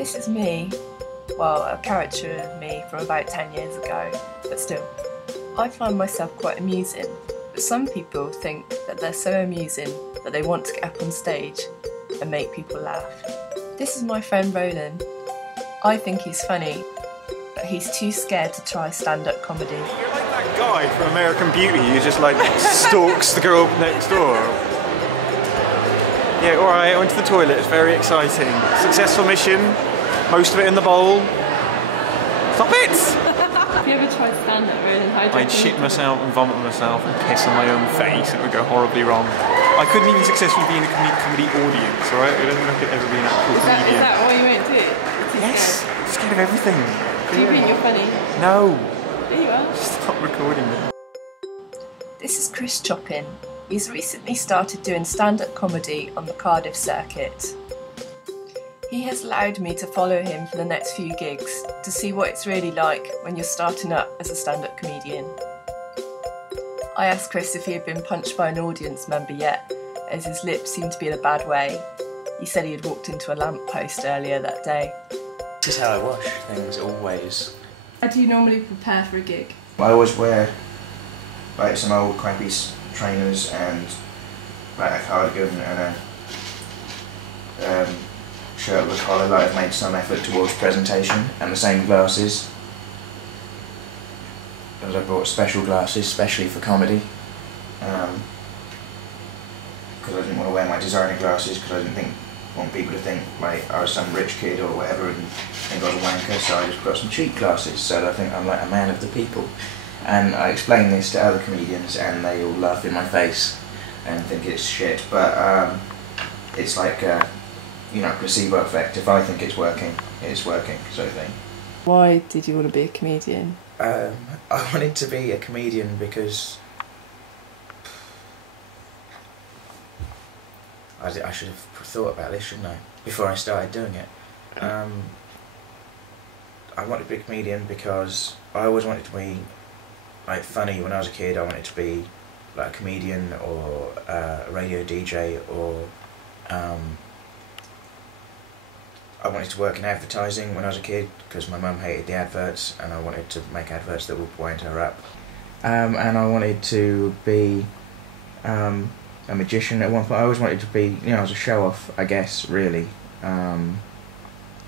This is me, well, a character of me from about 10 years ago, but still. I find myself quite amusing, but some people think that they're so amusing that they want to get up on stage and make people laugh. This is my friend Roland. I think he's funny, but he's too scared to try stand-up comedy. You're like that guy from American Beauty who just like stalks the girl next door. Yeah, alright, I went to the toilet, it's very exciting. Successful mission, most of it in the bowl. Stop it! Have you ever tried stand-up, Roland? I'd shit myself and vomit on myself and piss on my own face, it would go horribly wrong. I couldn't even successfully be in a comedy audience, alright? I don't think I could ever be an actual comedian. Is that why you won't do it? Yes, I'm scared of everything. Do you think you're funny? No. There you are. Stop recording me. This is Chris Choppin. He's recently started doing stand-up comedy on the Cardiff circuit. He has allowed me to follow him for the next few gigs to see what it's really like when you're starting up as a stand-up comedian. I asked Chris if he had been punched by an audience member yet, as his lips seemed to be in a bad way. He said he had walked into a lamppost earlier that day. This is how I wash things, always. How do you normally prepare for a gig? I always wear like some old crappy trainers and like a cardigan and a shirt with a collar. Like I've made some effort towards presentation, and the same glasses. As I brought special glasses, especially for comedy. Because I didn't want to wear my designer glasses because I didn't want people to think like I was some rich kid or whatever and think I was a wanker, so I just got some cheap glasses so that I think I'm like a man of the people. And I explain this to other comedians and they all laugh in my face and think it's shit, but it's like you know, placebo effect. If I think it's working sort of thing. Why did you want to be a comedian? I wanted to be a comedian because I should have thought about this, shouldn't I, before I started doing it. I wanted to be a comedian because I always wanted to be like funny. When I was a kid, I wanted to be like a comedian or a radio DJ, or I wanted to work in advertising when I was a kid because my mum hated the adverts and I wanted to make adverts that would wind her up. And I wanted to be a magician at one point. I always wanted to be, you know, I was a show-off, I guess, really. And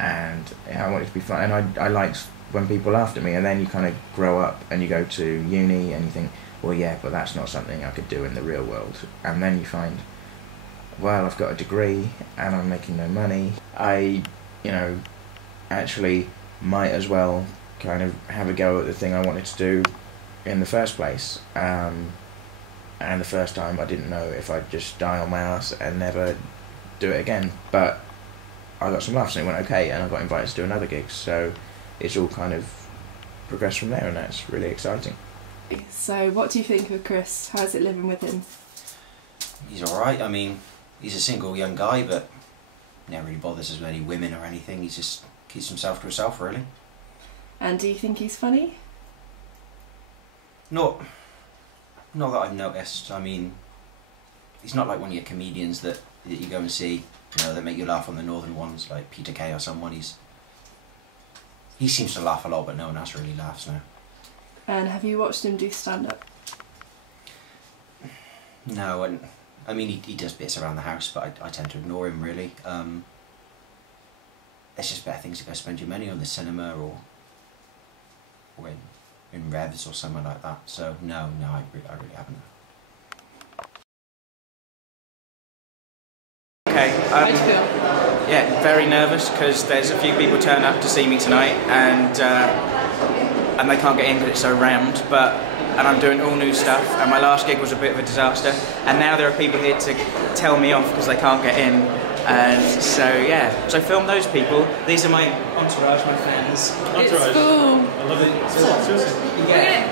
I wanted to be fun, and I liked when people laughed at me, and then you kind of grow up and you go to uni and you think, well, yeah, but that's not something I could do in the real world. And then you find, well, I've got a degree and I'm making no money. I, you know, actually might as well kind of have a go at the thing I wanted to do in the first place. And the first time I didn't know if I'd just die on my ass and never do it again, but I got some laughs and it went okay, and I got invited to do another gig, so it's all kind of progressed from there, and that's really exciting. So what do you think of Chris? How's it living with him? He's alright. I mean, he's a single young guy, but never really bothers us with any women or anything. He just keeps himself to himself, really. And do you think he's funny? Not that I've noticed. I mean, he's not like one of your comedians that you go and see, you know, that make you laugh on the northern ones, like Peter Kay or someone. He seems to laugh a lot, but no one else really laughs now. And have you watched him do stand-up? No, and I mean, he does bits around the house, but I tend to ignore him, really. There's just better things to go spend your money on, the cinema or in Revs or somewhere like that. So no, I really haven't. Okay. How do you feel? Yeah, very nervous because there's a few people turn up to see me tonight, and they can't get in because it's so rammed. And I'm doing all new stuff, and my last gig was a bit of a disaster, and now there are people here to tell me off because they can't get in. And so yeah, so film those people. These are my entourage, my fans. It's cool. I love it. Seriously. Yeah.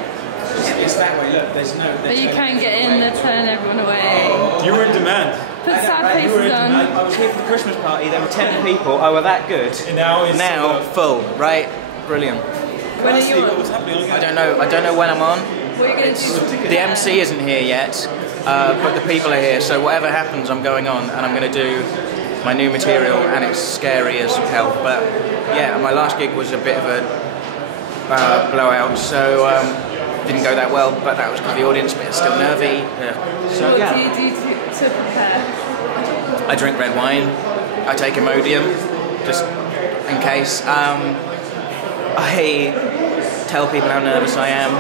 It's that way. Look, there's no. But you can't get in, they turn everyone away. You were in demand. Put sad faces on. I was here for the Christmas party. There were 10 people. Oh, we're that good. And now full. Right. Brilliant. When are you on? What's happening? I don't know when I'm on. What are you going to do? The MC isn't here yet, but the people are here. So whatever happens, I'm going on, and I'm going to do my new material, and it's scary as hell. But yeah, my last gig was a bit of a blowout, so didn't go that well. But that was because the audience, but it's still nervy. So yeah. What do you do to prepare? I drink red wine. I take Imodium, just in case. I tell people how nervous I am.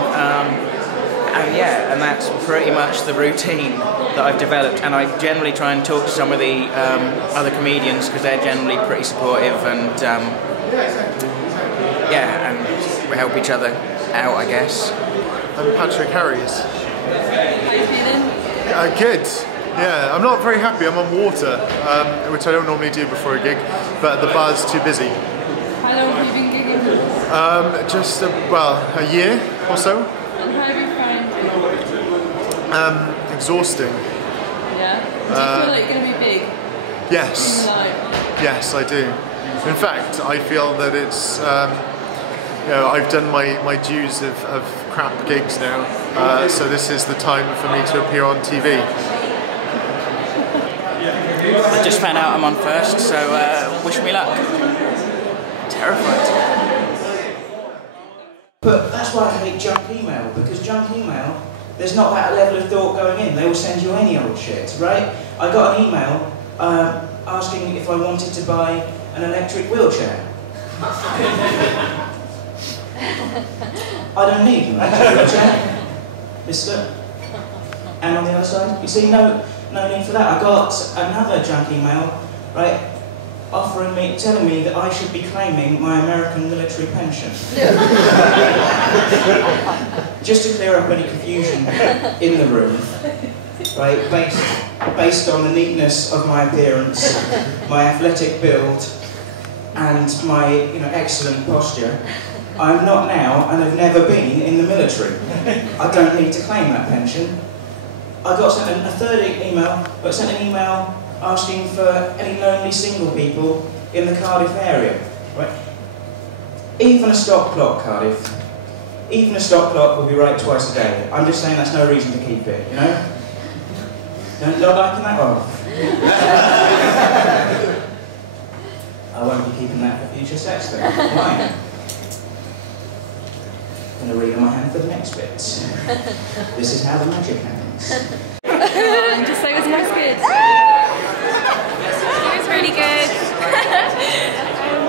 And yeah, and that's pretty much the routine that I've developed. And I generally try and talk to some of the other comedians because they're generally pretty supportive and yeah, and we help each other out, I guess. I'm Patrick Harries. How you feeling? Good. Yeah, I'm not very happy. I'm on water, which I don't normally do before a gig, but the bar's too busy. How long have you been gigging for? Just well, a year or so. And how have you found it? Exhausting. Yeah. Do you feel like you're going to be big? Yes. In life? Yes, I do. In fact, I feel that it's. You know, I've done my dues of crap gigs now, so this is the time for me to appear on TV. I just found out I'm on first, so wish me luck. Terrified. But that's why I hate junk email, because junk email, there's not that level of thought going in. They will send you any old shit, right? I got an email asking if I wanted to buy an electric wheelchair. I don't need an electric wheelchair, mister. And on the other side, you see, no need for that. I got another junk email, right, telling me that I should be claiming my American military pension. Just to clear up any confusion in the room, right, based on the neatness of my appearance, my athletic build, and my excellent posture, I'm not now and have never been in the military. I don't need to claim that pension. I got sent a third email, but sent an email asking for any lonely single people in the Cardiff area. Right? Even a stop clock, Cardiff. Even a stop clock will be right twice a day. I'm just saying that's no reason to keep it, you know? Don't liking that off. I won't be keeping that for future sex then. Why? I'm going to read on my hand for the next bit. This is how the magic happens. Just say it was nice good. It was really good.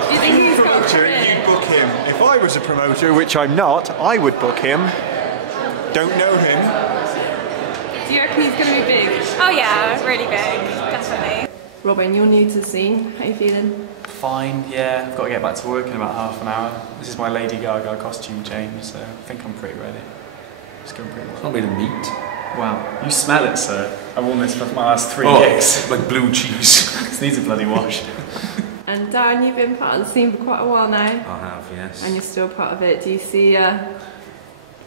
Do you think he's got a career? You'd book him. If I was a promoter, which I'm not, I would book him. Don't know him. Do you reckon he's going to be big? Oh yeah, really big, definitely. Robin, you're new to the scene. How are you feeling? Fine, yeah. I've got to get back to work in about half an hour. This is my Lady Gaga costume change, so I think I'm pretty ready. It's going pretty well. It's not made of meat. Wow, you smell it, sir. I've worn this for my last 3 gigs. Like blue cheese. This needs a bloody wash. And Darren, you've been part of the scene for quite a while now. I have, yes. And you're still part of it. Do you see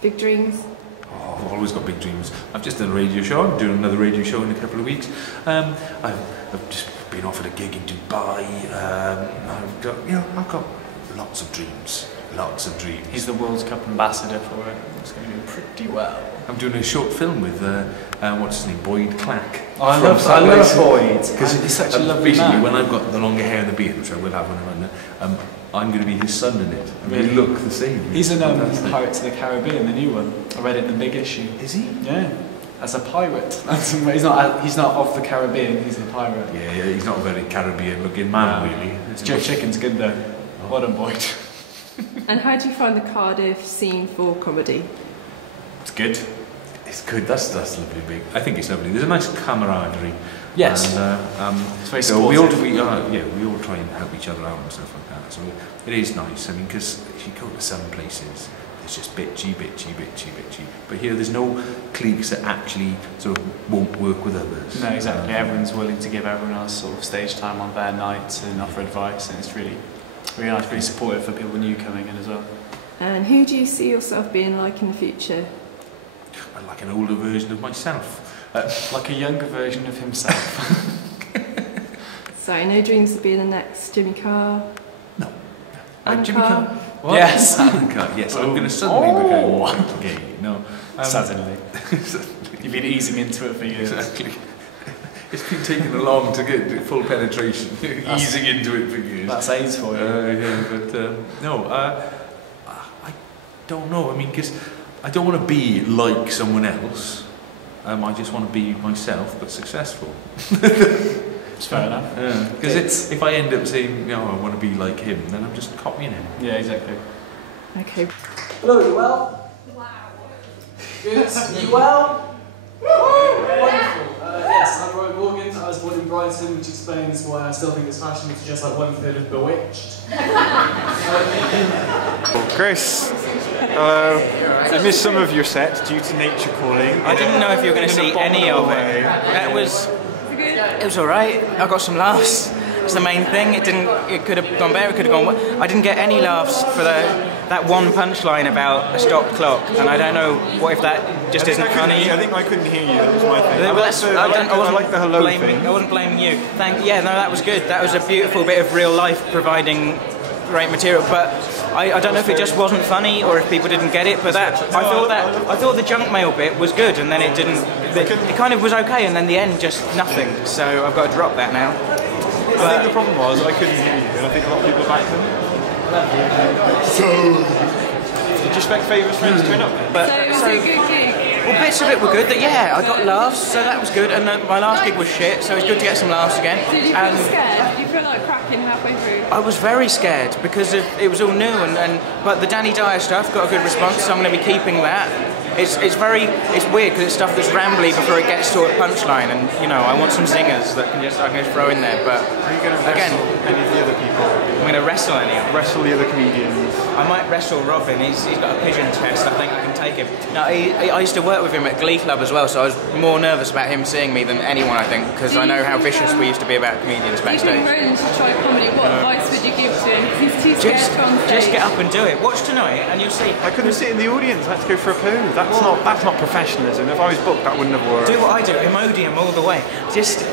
big dreams? Oh, I've always got big dreams. I've just done a radio show. I'm doing another radio show in a couple of weeks. I've just been offered a gig in Dubai. I've got lots of dreams. Lots of dreams. He's the World Cup ambassador for it. It's going to do pretty well. I'm doing a short film with what's his name, Boyd Clack. Oh, I love Boyd because he's such a lovely basically, man. when I've got the longer hair and the beard, which I will have when I'm under, I'm going to be his son in it. And Really? we look the same. He's in Fantastic. Pirates of the Caribbean, the new one. I read it in the big issue. Is he? Yeah, as a pirate. He's not of the Caribbean. He's a pirate. Yeah, he's not a very Caribbean-looking man, really. Joe Chicken's good though. Well done, Boyd. And how do you find the Cardiff scene for comedy? It's good. It's good. That's lovely. Big. I think it's lovely. There's a nice camaraderie. Yes. And, it's very so we all supportive. try and help each other out and stuff like that. So it is nice. I mean, because if you go to some places, it's just bitchy. But here, there's no cliques that actually sort of won't work with others. No, exactly. Everyone's willing to give everyone else sort of stage time on their nights and offer advice, and it's really nice, really supportive for people new coming in as well. And who do you see yourself being like in the future? Like an older version of myself. Like a younger version of himself. So, no dreams of being the next Jimmy Carr? No. Alan Jimmy Carr? Carr? What? Yes. Alan Carr, yes. I'm going to suddenly become gay. No. Suddenly. You've been easing into it for years. Exactly. It's been taking long to get to full penetration, easing into it for years. That's AIDS for you. Yeah, but no, I don't know. I mean, because I don't want to be like someone else. I just want to be myself, but successful. It's fair enough. Because if I end up saying, I want to be like him, then I'm just copying him. Yeah, exactly. Okay. Hello, you well? Wow. Good. You well? Wonderful. Yes, I'm Roy Morgan. I was born in Brighton, which explains why I still think this fashion is just like 1/3 of Bewitched. Chris, hello. I missed some of your set due to nature calling. I didn't know if you were going to see any of it. That was... It was alright. I got some laughs. That's the main thing. It could have gone better, it could have gone... I didn't get any laughs for that one punchline about a stopped clock, and I don't know what if that just isn't funny. I think I couldn't hear you, that was my thing. I like the hello thing. I wasn't blaming you. Yeah, no, that was good. That was a beautiful bit of real life providing great material, but I don't know if it just wasn't funny or if people didn't get it, but I thought the junk mail bit was good, and then it didn't. It kind of was okay, and then the end just nothing. So I've got to drop that now. I think the problem was I couldn't hear you, and I think a lot of people backed them. So, did you expect favourite friends to turn up? So it was a good gig. Well, bits of it were good. I got laughs, so that was good. And my last gig was shit, so it's good to get some laughs again. Did you feel scared? Did you feel like cracking halfway through? I was very scared because it was all new, but the Danny Dyer stuff got a good response, so I'm going to be keeping that. It's weird because it's stuff that's rambly before it gets to a punchline, and I want some zingers that I can just throw in there. But are you going to wrestle any of the other people? I'm going to wrestle any of them. Wrestle the other comedians. I might wrestle Robin. He's got a pigeon test. I think I can take him. No, I used to work with him at Glee Club as well, so I was more nervous about him seeing me than anyone, I think, because I know how vicious we used to be about comedians backstage. Do you think Roland should try comedy? What advice would you give to him? Because he's too scared to on stage. Just get up and do it. Watch tonight, and you'll see. I couldn't sit in the audience. I had to go for a poo. That's not professionalism. If I was booked, that wouldn't have worked. Do what I do. Imodium all the way. Just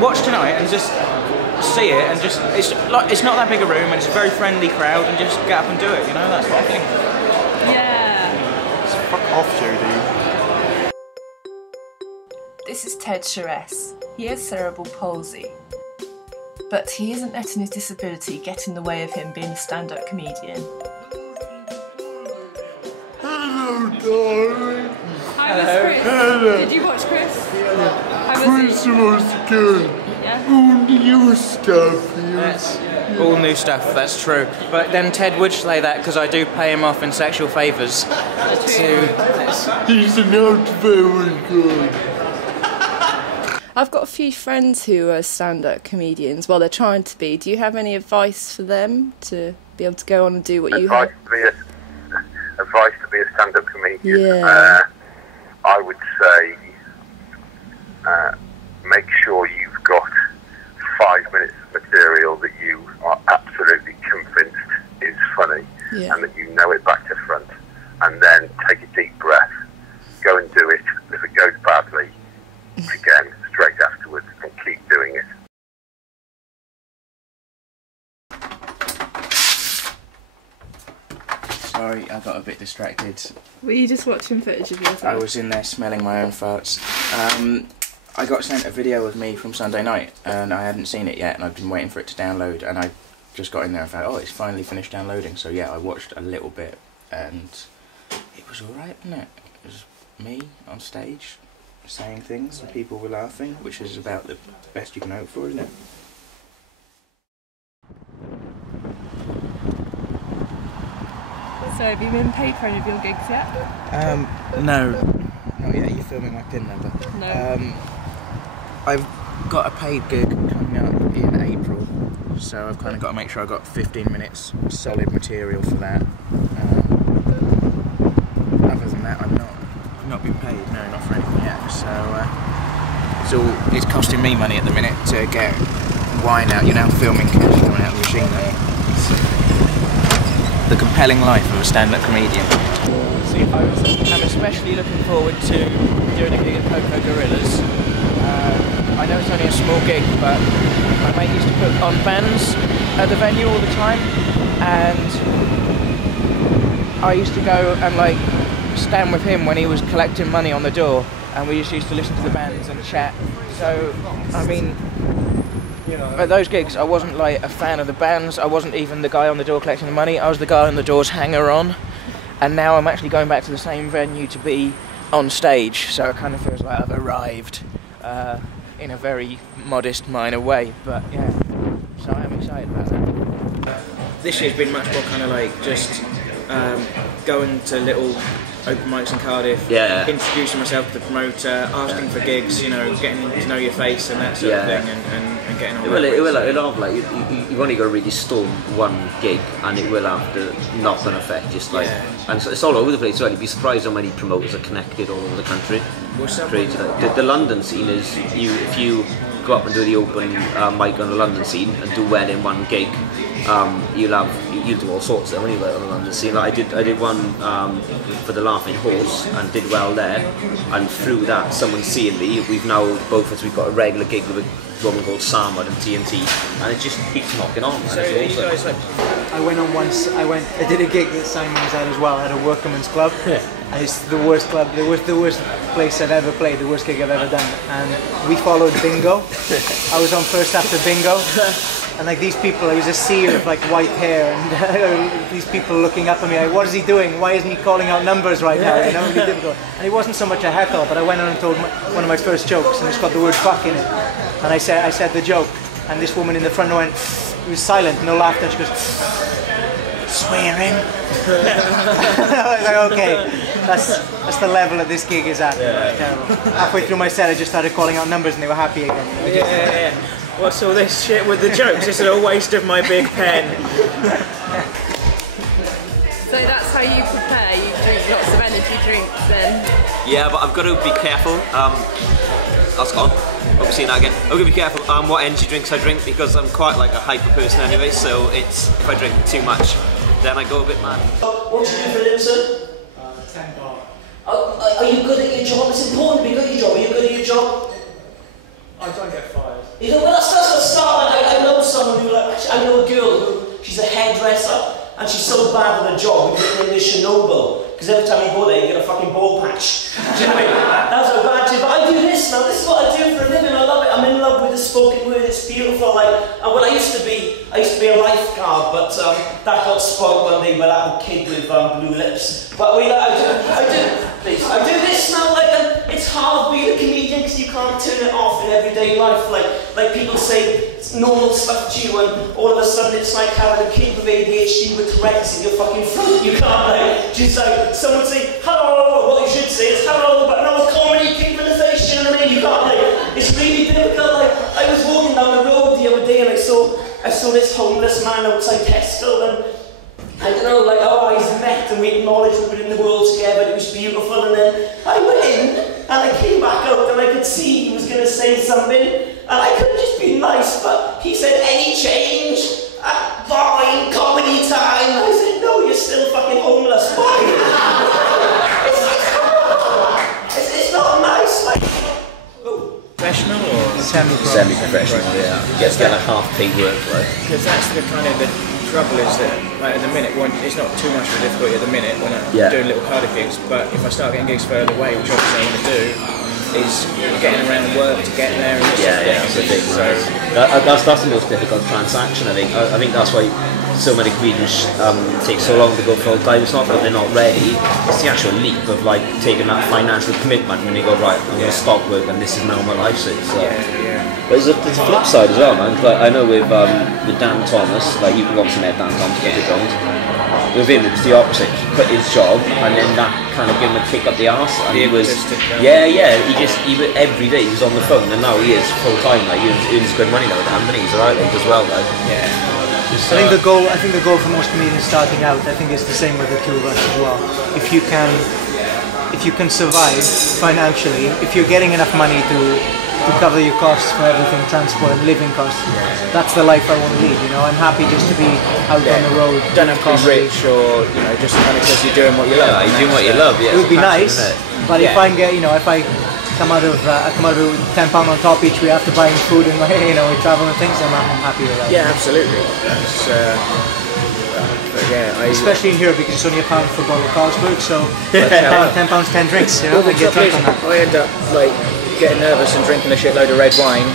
watch tonight and just see it, and it's not that big a room, and it's a very friendly crowd, and just get up and do it. That's what I think. Yeah. Fuck off, Jodie. This is Ted Charest. He has cerebral palsy. But he isn't letting his disability get in the way of him being a stand-up comedian. Hello, darling. How was Chris? Hello. Did you watch Chris? Yeah. Chris was good. Yeah. All new stuff. That's all new stuff, that's true. But then Ted would say that because I do pay him off in sexual favours. He's not very good. I've got a few friends who are stand-up comedians. Well, they're trying to be. Do you have any advice for them to be able to go on and do what you have? Advice to be a stand-up comedian. Yeah. I would say make sure you've got 5 minutes of material that you are absolutely convinced is funny, and that you know it back to front, and then take a deep breath, go and do it. If it goes badly, again, straight afterwards, and keep doing it. Sorry, I got a bit distracted. Were you just watching footage of yourself? I was in there smelling my own farts. I got sent a video of me from Sunday night, and I hadn't seen it yet, and I've been waiting for it to download, and I just got in there and found, oh, it's finally finished downloading. So yeah, I watched a little bit, and it was alright, wasn't it? It was me on stage, saying things, and people were laughing, which is about the best you can hope for, isn't it? So have you been paid for any of your gigs yet? No, not yet. Are you filming my pin number? No. I've got a paid gig coming up in April, so I've kind of got to make sure I've got 15 minutes solid material for that. Other than that, I've not been paid. No, not for anything yet. So it's costing me money at the minute to get wine out. You're now filming cash coming out of the machine now. The compelling life of a stand-up comedian. I'm especially looking forward to doing a gig at Coco Gorillas. I know it's only a small gig, but my mate used to put on bands at the venue all the time, and I used to go and stand with him when he was collecting money on the door, and we just used to listen to the bands and chat. So, I mean, at those gigs, I wasn't like a fan of the bands. I wasn't even the guy on the door collecting the money. I was the guy on the door's hanger-on. And now I'm actually going back to the same venue to be on stage. So it kind of feels like I've arrived in a very modest, minor way. But yeah, so I'm excited about that. This year's been much more kind of like just going to little open mics in Cardiff, introducing myself to the promoter, asking for gigs, you know, getting to know your face and that sort of thing, and getting on. It'll have like you've only got to really storm one gig, and it will have the knock-on effect, just like, and so it's all over the place. Well, you'd be surprised how many promoters are connected all over the country. Crazy. The London scene is if you go up and do the open mic on the London scene and do well in one gig, you'll do all sorts of anyway on the London scene. Like I did one for the Laughing Horse and did well there, and through that, someone seeing me, we've now both of us, we've got a regular gig with a woman called Samad and TNT, and it just keeps knocking on. So you guys like? I went on once. I did a gig that Simon was at as well at a workman's club. And it's the worst club, the worst place I've ever played, the worst gig I've ever done. And we followed Bingo. I was on first after Bingo. And like these people, it was a sea of like white hair, and these people looking up at me like, what is he doing? Why isn't he calling out numbers right now? You know, really difficult. And it wasn't so much a heckle, but I went on and told one of my first jokes, and it's got the word fuck in it. And I said the joke, and this woman in the front went, it was silent, no laughter, and she goes, swearing. I was like, okay, that's the level that this gig is at. Terrible. Halfway through my set, I just started calling out numbers, and they were happy again. What's all this shit with the jokes? This is a waste of my big pen. So that's how you prepare? You drink lots of energy drinks then? Yeah, but I've got to be careful. That's gone. Hope you're seeing that again. I've got to be careful what energy drinks I drink, because I'm quite like a hyper person anyway, so if I drink too much, then I go a bit mad. What do you do for a living, sir? 10 bar. Are you good at your job? It's important to be good at your job. Are you good at your job? I don't get fired. You know, well, that's a start. I know someone who, like, I know a girl who, she's a hairdresser, and she's so bad at her job, we get her in Chernobyl, because every time you go there, you get a fucking ball patch. Do you know what I mean? That's how bad she is. But I do this now. This is what I do for a living. I love it. I'm in love with the spoken word. It's beautiful. Like, and what I used to be a lifeguard, but that got spoiled one day by that kid with blue lips. But I do this now. Like, it's hard being a comedian because you can't turn it off in everyday life. Like people say it's normal stuff to you, and all of a sudden it's like having a kid with ADHD with Tourette's in your fucking front. You can't just like someone say hello. What you should say is hello, but no comedy, kick in the face. You know what I mean? You can't it's really difficult. Like I was walking down the road the other day and I saw this homeless man outside Tesco, and I don't know, like our eyes met and we acknowledged we were in the world together. It was beautiful, and then I went in and I came back out and I could see he was going to say something, and I could have just been nice, but he said, any change? Fine, comedy time. I said, no, you're still fucking homeless, boy. It's not nice, like. Professional or semi-professional? Yeah, gets like half paid work, right? Because that's the kind of the trouble is that like, at the minute, it's not too much of a difficulty at the minute when I'm doing little Cardiff gigs. But if I start getting gigs further away, which obviously I want to do, is getting around work to get there. And That's the thing. So that's the most difficult transaction. I think that's why so many comedians take so long to go full time. It's not that they're not ready. It's the actual leap of like taking that financial commitment when you go, right, I'm going to stop work and this is now my life. So it's, but there's a flip side as well, man. Like, I know with Dan Thomas, like you can obviously met Dan Thomas, get it wrong. With him, it was the opposite. He quit his job, and then that kind of gave him a kick up the arse. And he was, he every day he was on the phone, and now he is full time. Like he earns good money now with Dan, but he's alright, like as well, like. I think the goal for most comedians starting out, I think, is the same with the two of us as well. If you can survive financially, if you're getting enough money to cover your costs for everything, transport and living costs, that's the life I want to lead. You know, I'm happy just to be out on the road. Don't have to be rich, or just kind of because you're doing what you love. Yeah, you're doing what you love. Yeah, it would be nice, but if I get, if I come out of it with £10 on top each way after buying food and we travel and things, I'm happy with that. Yeah, absolutely. Yeah, especially in here because it's only £1 for a bottle of Carlsberg, so £10, 10 drinks. You know, Well, they get drunk on that. I end up like getting nervous and drinking a shitload of red wine,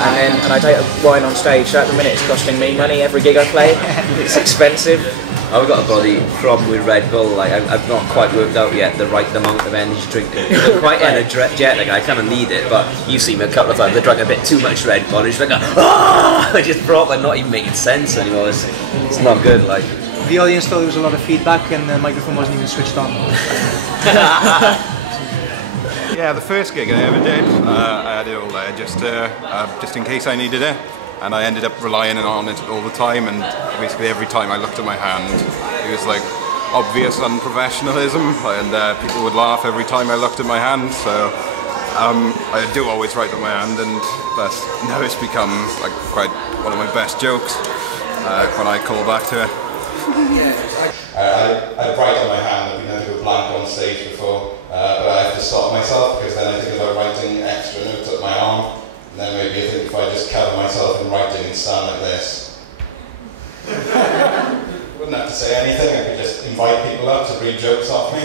and I take a wine on stage. So at the minute, it's costing me money every gig I play. It's expensive. I've got a bloody problem with Red Bull. Like I've not quite worked out yet the right amount of energy drink. I'm quite energetic. I kind of need it, but you've seen me a couple of times. I drank a bit too much Red Bull. And it's like, I just proper not even making sense anymore. It's not good. Like the audience thought there was a lot of feedback, and the microphone wasn't even switched on. Yeah, the first gig I ever did, I had it all there just in case I needed it. And I ended up relying on it all the time, and basically every time I looked at my hand, it was like obvious unprofessionalism, and people would laugh every time I looked at my hand. So I do always write on my hand, and that's now it's become like quite one of my best jokes when I call back to it. I write on my hand. I've been able to go blank on stage before, but I have to stop myself because then I think about writing extra notes up my arm. And then maybe I think if I just cover myself in writing and stand like this. Wouldn't have to say anything, I could just invite people up to read jokes off me.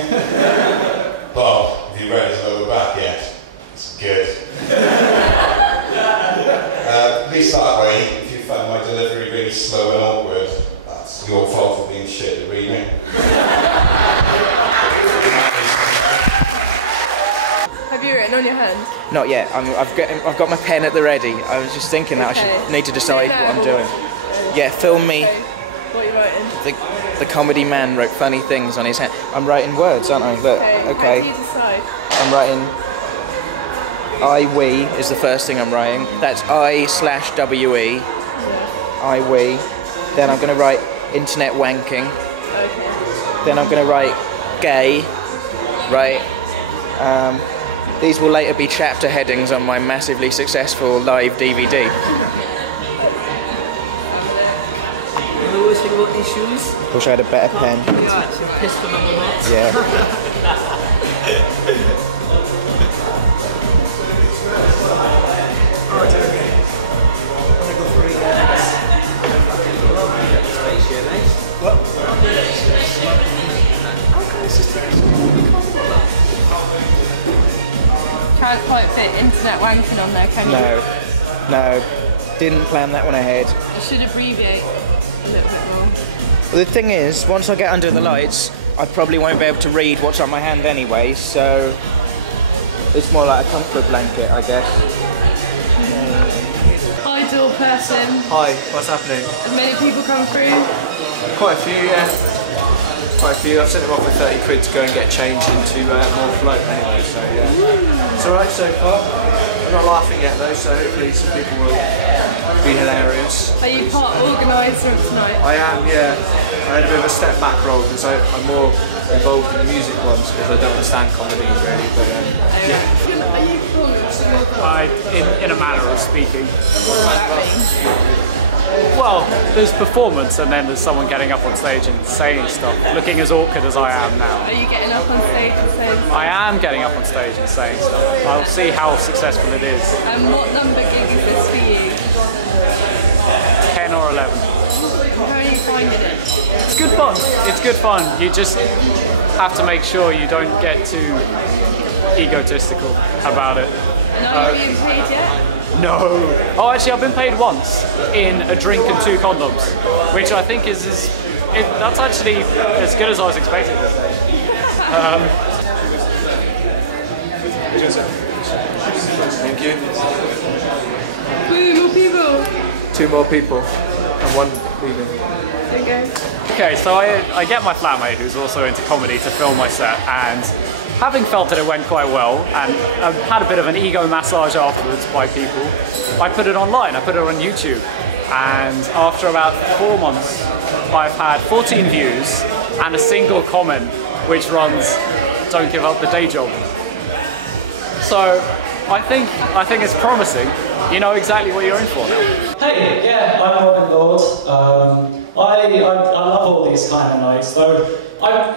Bob, have you read his lower back yet? It's good. At least that way, if you find my delivery really slow and awkward, that's your fault for being shit at reading. Have you written on your hand? Not yet. I've got my pen at the ready. I was just thinking that I should need to decide what I'm doing. Yeah, film me. What are you writing? The comedy man wrote funny things on his hand. I'm writing words, aren't I? Look, okay. How do you decide? I'm writing. we is the first thing I'm writing. That's I/WE. We. Then I'm going to write internet wanking. Okay. Then I'm going to write gay. Right. These will later be chapter headings on my massively successful live DVD. The worst thing about these shoes? Wish I had a better pen. Yeah, it's a piss for number knots. Yeah. Can't quite fit internet wanking on there, can you? No. Didn't plan that one ahead. You should abbreviate a little bit more. Well, the thing is, once I get under the lights, I probably won't be able to read what's on my hand anyway, so it's more like a comfort blanket, I guess. Hi, door person. Hi, what's happening? Have many people come through? Quite a few, yeah. Quite a few. I've sent them off with 30 quid to go and get changed into more float anyway, so yeah. It's alright so far. I'm not laughing yet though, so hopefully some people will be hilarious. Are you part organiser of tonight? I am, yeah. I had a bit of a step back role because I'm more involved in the music ones because I don't understand comedy really, but yeah. Are you performing? In a manner of speaking. What does that mean? Well, there's performance and then there's someone getting up on stage and saying stuff, looking as awkward as I am now. Are you getting up on stage and saying stuff? I am getting up on stage and saying stuff. I'll see how successful it is. And what number gig is this for you? 10 or 11. How are you finding it? It's good fun. It's good fun. You just have to make sure you don't get too egotistical about it. And are you being paid yet? No. Oh, actually, I've been paid once in a drink and 2 condoms, which I think that's actually as good as I was expecting at this stage. Thank you. Woo, more people. 2 more people and 1 leaving. There you go. Okay, so I get my flatmate, who's also into comedy, to film my set, and having felt that it went quite well and had a bit of an ego massage afterwards by people, I put it online, I put it on YouTube, and after about 4 months I've had 14 views and a single comment which runs, "Don't give up the day job." So I think it's promising. You know exactly what you're in for now. Hey, yeah, I'm Robin Lord. I love all these kind of nights, though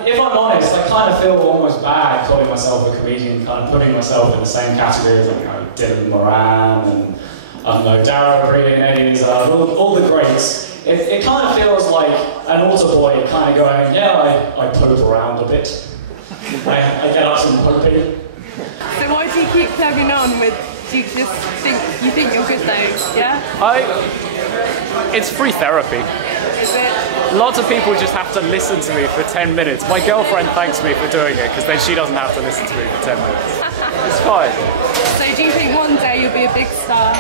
if I'm honest, I kind of feel almost bad calling myself a comedian, kind of putting myself in the same category as Dylan Moran and Darrow Breen, Eddie Izzard, all the greats. it kind of feels like an altar boy kind of going, yeah, I pope around a bit. I get up some poping. So why do you keep plugging on with, do you just think you're good though, yeah? It's free therapy. Is it? Lots of people just have to listen to me for 10 minutes. My girlfriend thanks me for doing it because then she doesn't have to listen to me for 10 minutes. It's fine. So do you think one day you'll be a big star?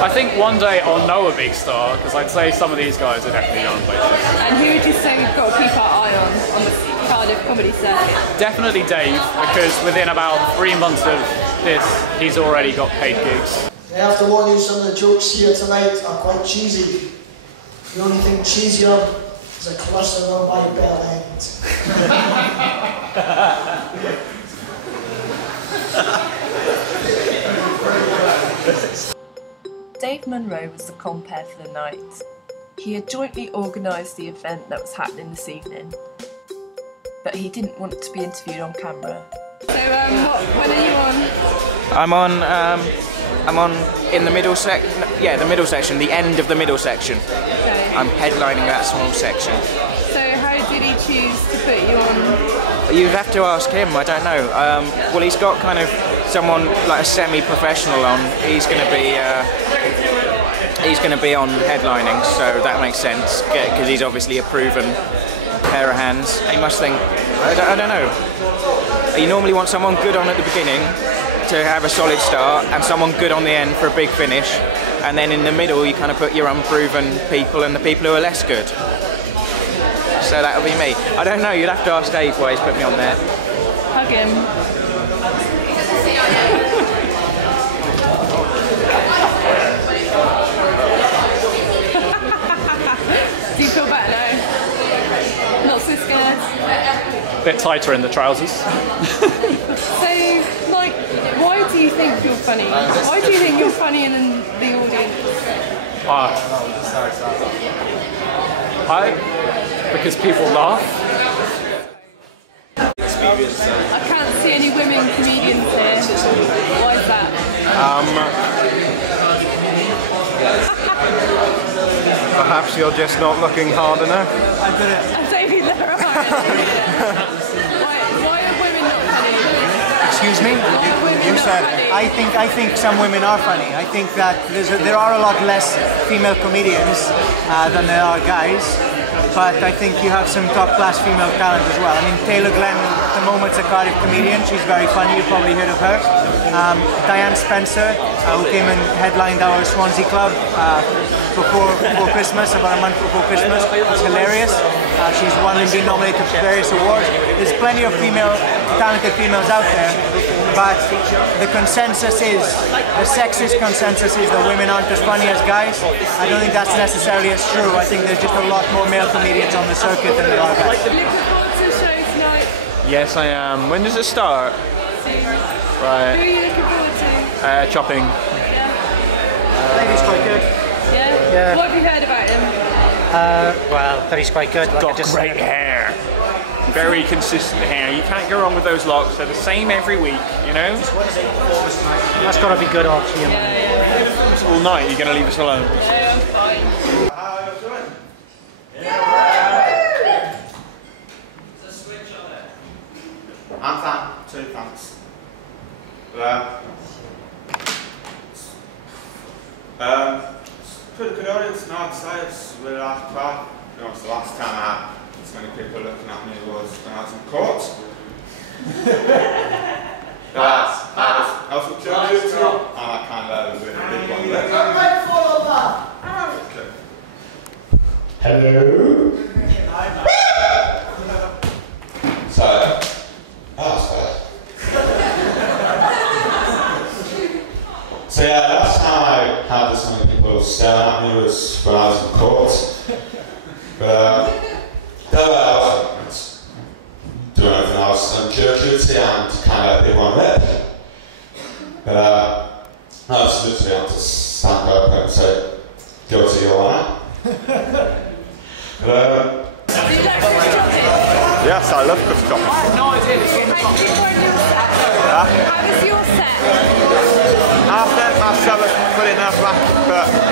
I think one day I'll know a big star because I'd say some of these guys are definitely young places. And who would you say we've got to keep our eye on the Cardiff comedy circuit? Definitely Dave, because within about 3 months of this, he's already got paid gigs. I have to warn you, some of the jokes here tonight are quite cheesy. The only thing cheesier is a cluster around my bell end. Dave Munro was the compere for the night. He had jointly organised the event that was happening this evening, but he didn't want to be interviewed on camera. So when are you on? I'm on in the middle section. Yeah, the middle section, the end of the middle section. Okay. I'm headlining that small section. So how did he choose to put you on? You'd have to ask him. I don't know. Well, he's got kind of someone like a semi-professional on. He's going to be on headlining, so that makes sense because he's obviously a proven pair of hands. He must think. I don't know. You normally want someone good on at the beginning to have a solid start, and someone good on the end for a big finish, and then in the middle you kind of put your unproven people and the people who are less good. So that'll be me. I don't know. You'd have to ask Dave why he's put me on there. Hug him. Do you feel better now? Not so scared? A bit tighter in the trousers. So, like, why do you think you're funny? Why do you think you're funny in the audience? Because people laugh. I can't see any women comedians here. Why is that? Perhaps you're just not looking hard enough. I don't think they're right. Why are women not funny? Excuse me? You said it. I think some women are funny. I think that there are a lot less female comedians than there are guys. But I think you have some top-class female talent as well. I mean, Taylor Glenn at the moment is a Cardiff comedian. She's very funny. You've probably heard of her. Diane Spencer, who came and headlined our Swansea club before Christmas, about a month before Christmas. It's hilarious. She's won and been nominated for various awards. There's plenty of talented females out there, but the consensus is, the sexist consensus is that women aren't as funny as guys. I don't think that's necessarily as true. I think there's just a lot more male comedians on the circuit than there are guys. Looking forward to the show tonight? Yes, I am. When does it start? Right. Who are you looking forward to? Chopping. Lady's quite good. Yeah? Yeah. What have you heard about him? Well, that he's quite good. Got great hair. Very consistent hair. You can't go wrong with those locks. They're the same every week, you know? That's got to be good odds for you. It's all night. You're going to leave us alone. Yeah, I'm fine. I'm fine. Too, thanks. Pretty good audience, no, I'd say it's a really nice crowd. You know, it's the last time I had as many people looking at me was when I was in court. I was with Joe and I kind of was in a big one there. Okay. Hello? So yeah, last time I had this many people staring at me was when I was in court. But I wasn't doing anything else. I'm curiosity and kind of big one rip. But I was literally had to stand up and say, guilty, Your Honour. Yes, I love Chris Chopping. I have no idea. How was your set? I think my set was pretty enough, but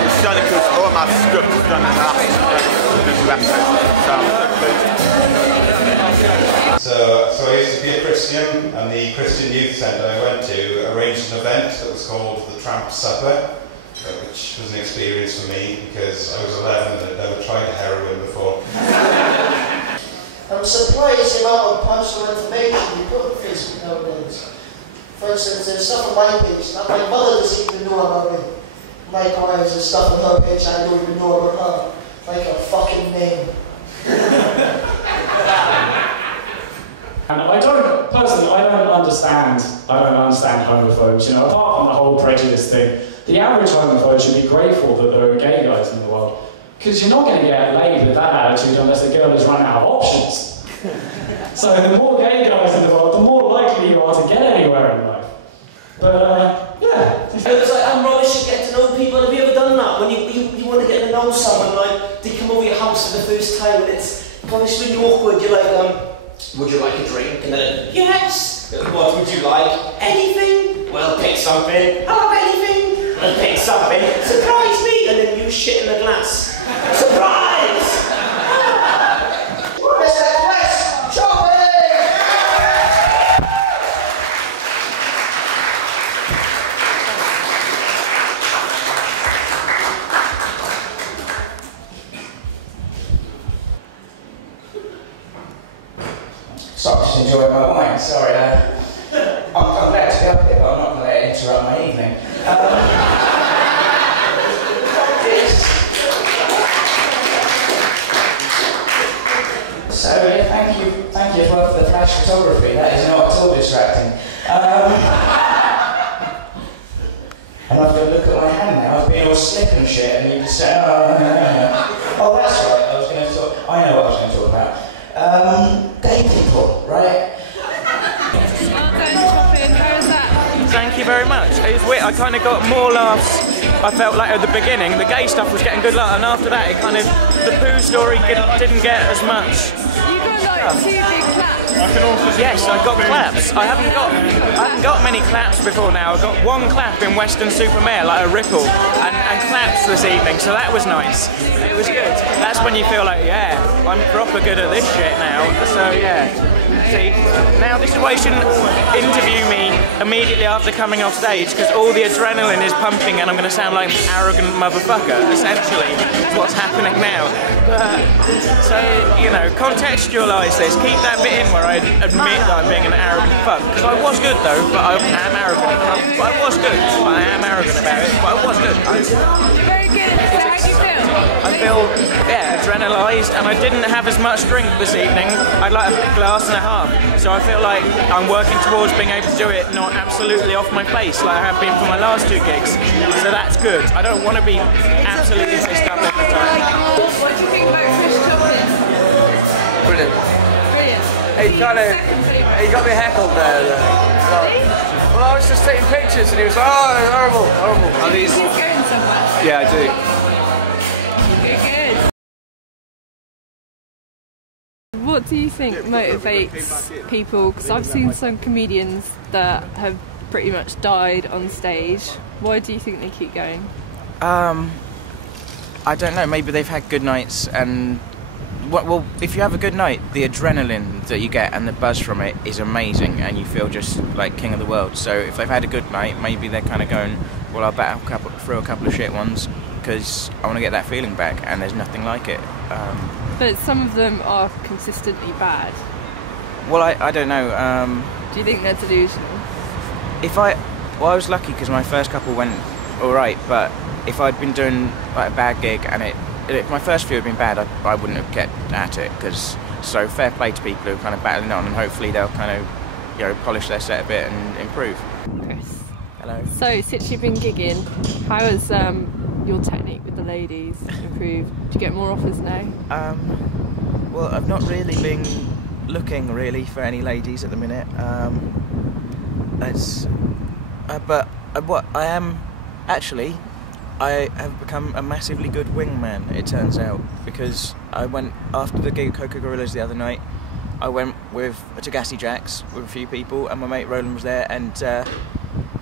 it's only because all my script I've done enough So I used to be a Christian, and the Christian youth centre I went to arranged an event that was called the Tramp Supper, which was an experience for me because I was 11 and had never tried heroin before. I'm surprised the amount of personal information you put on Facebook nowadays. For instance, there's stuff on my page that my mother doesn't even know about me. Likewise, there's stuff on her page I don't even know about her. Like her fucking name. And I don't understand homophobes, you know, apart from the whole prejudice thing. The average homophobe should be grateful that there are gay guys in the world. Because you're not going to get laid with that attitude unless the girl has run out of options. So the more gay guys in the world, the more likely you are to get anywhere in life. But, yeah. It was like, I'm rubbish at getting to know people. Have you ever done that? When you want to get to know someone, like, they come over your house for the first time and it's really awkward. You're like, would you like a drink? And then, yes! What would you like? Anything? Well, pick something. I'll have anything. And pick something. Surprise me! And then you shit in the glass. Surprise! Mr. Chris Chopping! Sorry, just enjoying my wine. Sorry, I'm glad to be up here, but I'm not going to let it interrupt my evening. So, yeah, thank you as well for the flash photography. That is not at all distracting. And I've got to look at my hand now. I've been all slick and shit, and you just say, oh, that's right. I know what I was going to talk about. Gay people, right? Thank you very much. It was weird. I kind of got more laughs. I felt like at the beginning, the gay stuff was getting good laughs, and after that, it kind of the poo story didn't get as much. You got like 2 big claps. Yes, I got claps. I haven't got many claps before now. I got 1 clap in Western Supermare, like a ripple, and claps this evening. So that was nice. It was good. That's when you feel like, yeah, I'm proper good at this shit now. So yeah. See, now this is why you shouldn't interview me immediately after coming off stage, because all the adrenaline is pumping and I'm going to sound like an arrogant motherfucker, essentially, is what's happening now. But, so, you know, contextualise this, keep that bit in where I admit that I'm being an arrogant fuck, because I was good though, but I am arrogant. But I was good, but I am arrogant about it, but I was good. Very good. So how do you feel? I feel, yeah, adrenalised, and I didn't have as much drink this evening. I'd like a glass and a half. So I feel like I'm working towards being able to do it not absolutely off my face like I have been for my last 2 gigs. So that's good. I don't want to be absolutely pissed up all the time. What do you think about Chris Chopping? Brilliant. Brilliant. He got me heckled there. Well, I was just taking pictures and he was like, oh, horrible. And He's going somewhere. Yeah, I do. Good. What do you think motivates people? Because I've seen some comedians that have pretty much died on stage. Why do you think they keep going? I don't know, maybe they've had good nights and... Well, if you have a good night, the adrenaline that you get and the buzz from it is amazing and you feel just like king of the world. So if they've had a good night, maybe they're kind of going, well, I'll bet through a couple of shit ones because I want to get that feeling back, and there's nothing like it. But some of them are consistently bad. Well, I don't know. Do you think they're delusional? I was lucky because my first couple went alright, but if I'd been doing like a bad gig and if my first few had been bad, I wouldn't have kept at it. So fair play to people who are kind of battling on, and hopefully they'll kind of, you know, polish their set a bit and improve. Chris. Hello. So since you've been gigging, how has your technique with the ladies improved? Do you get more offers now? Well, I've not really been looking really for any ladies at the minute. But what I am actually. I have become a massively good wingman, it turns out, because I went, after the gig at Coca Gorillas the other night, I went to Gassy Jack's with a few people, and my mate Roland was there, and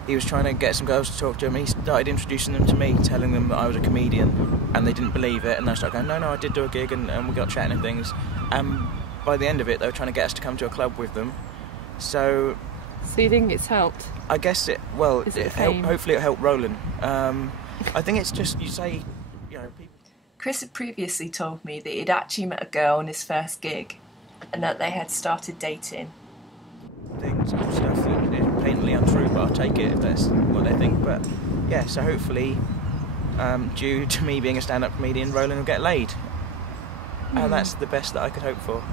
he was trying to get some girls to talk to him. He started introducing them to me, telling them that I was a comedian, and they didn't believe it. And I started going, no, I did do a gig, and we got chatting and things. And by the end of it, they were trying to get us to come to a club with them. So you think it's helped? I guess hopefully it helped Roland. I think it's just, you say, you know, people... Chris had previously told me that he'd actually met a girl on his first gig and that they had started dating. Things and stuff that is plainly untrue, but I'll take it if that's what they think. But yeah, so hopefully, due to me being a stand-up comedian, Roland will get laid. And that's the best that I could hope for.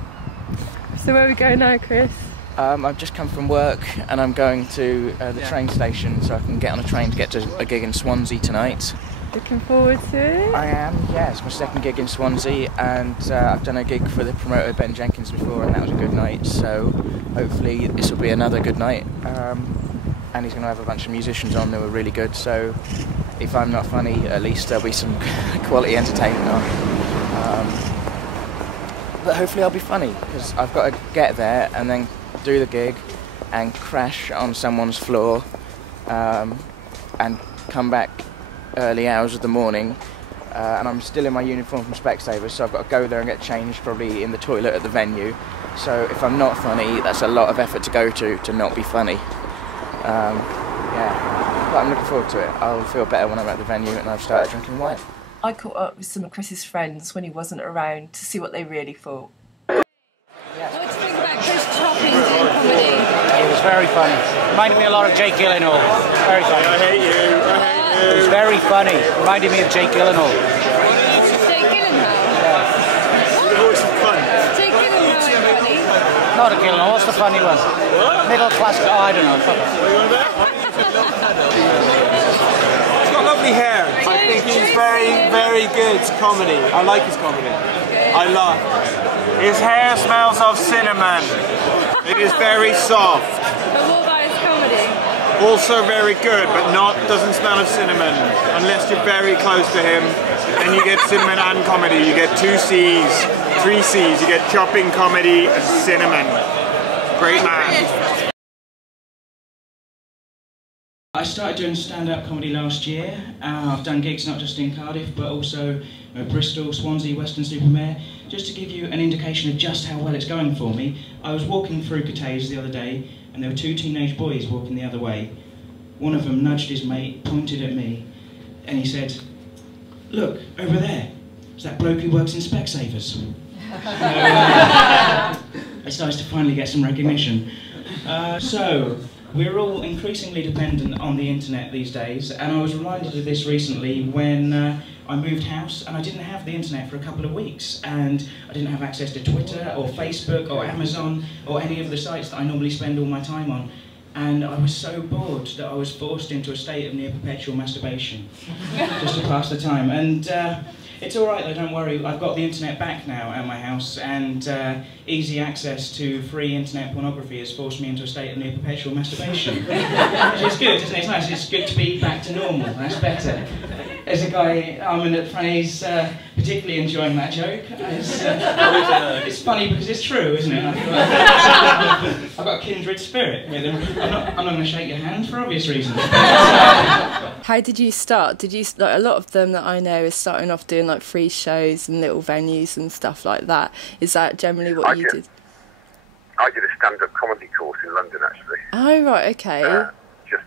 So where are we going now, Chris? I've just come from work and I'm going to the train station so I can get on a train to get to a gig in Swansea tonight. Looking forward to it? I am, yeah. It's my second gig in Swansea, and I've done a gig for the promoter Ben Jenkins before, and that was a good night, so hopefully this will be another good night. And he's going to have a bunch of musicians on that were really good, so if I'm not funny, at least there'll be some quality entertainment on. But hopefully I'll be funny, because I've got to get there and then do the gig and crash on someone's floor and come back early hours of the morning, and I'm still in my uniform from Specsavers, so I've got to go there and get changed, probably in the toilet at the venue. So if I'm not funny, that's a lot of effort to go to not be funny. Yeah, but I'm looking forward to it. I'll feel better when I'm at the venue and I've started drinking wine. I caught up with some of Chris's friends when he wasn't around to see what they really thought. What do you think about Chris Chopping doing comedy? It was very funny. Reminded me a lot of Jake Gyllenhaal. Very funny. I hate you. It was very funny. Reminded me of Jake Gyllenhaal. Jake Gyllenhaal? Yeah. The voice of cunt. Jake Gyllenhaal ain't funny. Not a Gyllenhaal. What's the funny one? What? Middle class. Oh, I don't know. Fuck it. He's got lovely hair. I think he's very good comedy. I like his comedy. I laugh. His hair smells of cinnamon. It is very soft. But what about his comedy? Also very good, but doesn't smell of cinnamon unless you're very close to him. And you get cinnamon and comedy. You get 2 C's, 3 C's. You get chopping, comedy, and cinnamon. Great man. I started doing stand-up comedy last year. I've done gigs not just in Cardiff, but also Bristol, Swansea, Weston-super-Mare. Just to give you an indication of just how well it's going for me, I was walking through Cathays the other day, and there were 2 teenage boys walking the other way. One of them nudged his mate, pointed at me, and he said, "Look, over there, it's that bloke who works in Specsavers." I started to finally get some recognition. So, we're all increasingly dependent on the internet these days, and I was reminded of this recently when I moved house and I didn't have the internet for a couple of weeks, and I didn't have access to Twitter or Facebook or Amazon or any of the sites that I normally spend all my time on. And I was so bored that I was forced into a state of near perpetual masturbation just to pass the time. And it's all right though, don't worry. I've got the internet back now at my house, and easy access to free internet pornography has forced me into a state of near perpetual masturbation. Which is good, isn't it? It's nice. It's good to be back to normal. That's better. As a guy, I'm in the phrase, particularly enjoying that joke. It's funny because it's true, isn't it? I've got a kindred spirit with him. I'm not going to shake your hand for obvious reasons. How did you start? Did you like a lot of them that I know is starting off doing like free shows and little venues and stuff like that? Is that generally what you did? I did a stand-up comedy course in London, actually. Oh right, okay. Just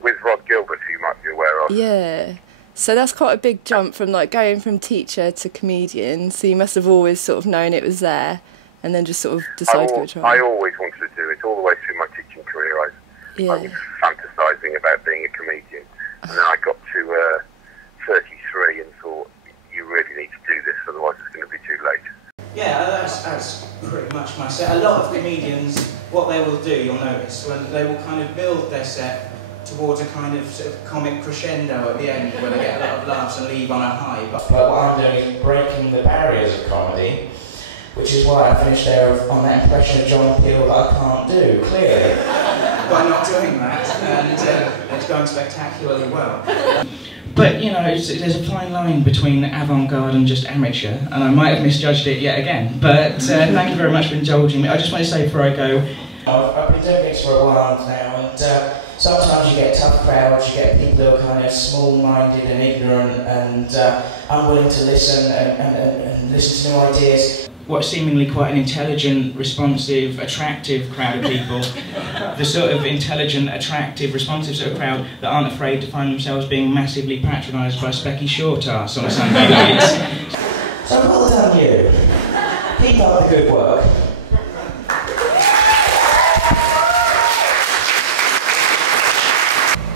with Rod Gilbert, who you might be aware of. Yeah. So that's quite a big jump from like going from teacher to comedian. So you must have always sort of known it was there, and then just sort of decided to go try. I always wanted to do it all the way through my teaching career. I was fantasising about being a comedian, and then I got to 33 and thought, you really need to do this, otherwise it's going to be too late. Yeah, that's pretty much my set. A lot of comedians, what they will do, you'll notice, when they will kind of build their set towards a kind of sort of comic crescendo at the end, where they get a lot of laughs and leave on a high. But what I'm doing is breaking the barriers of comedy, which is why I finished there on that impression of John Peel that I can't do, clearly. By not doing that, and it's going spectacularly well. But, you know, there's a fine line between avant-garde and just amateur, and I might have misjudged it yet again, but thank you very much for indulging me. I just want to say before I go, I've been doing this for a while now, and sometimes you get tough crowds, you get people who are kind of small-minded and ignorant and unwilling to listen and listen to new ideas. What's seemingly quite an intelligent, responsive, attractive crowd of people, the sort of intelligent, attractive, responsive sort of crowd that aren't afraid to find themselves being massively patronised by specky short arse on a Sunday night. So well done you. Keep up the good work.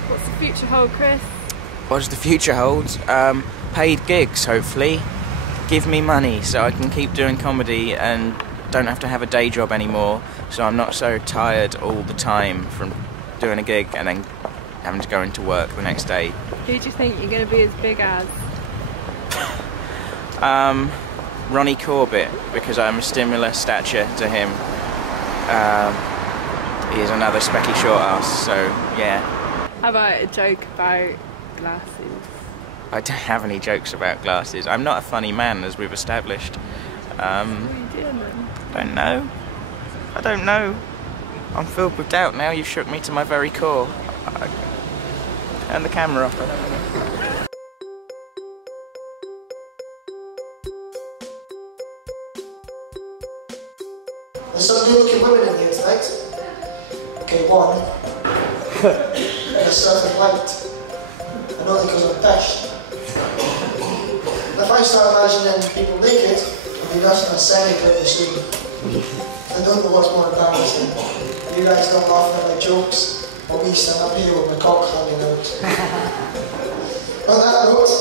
What's the future hold, Chris? What does the future hold? Paid gigs, hopefully. Give me money so I can keep doing comedy and don't have to have a day job anymore, so I'm not so tired all the time from doing a gig and then having to go into work the next day. Who do you think you're going to be as big as? Ronnie Corbett, because I'm a similar stature to him. He is another specky short ass, so yeah. How about a joke about glasses? I don't have any jokes about glasses. I'm not a funny man, as we've established. What are you doing then? I don't know. I'm filled with doubt now. You've shook me to my very core. Turn the camera off. I don't know. There's some new looking women in here tonight. Okay, one. They're self-light. I know because I'm Dutch. If I start imagining people naked, I'll be dressed in a semi-curtain suit. I don't know what's more embarrassing. You guys not laughing at my jokes, or me standing up here with my cock hanging out. On that note,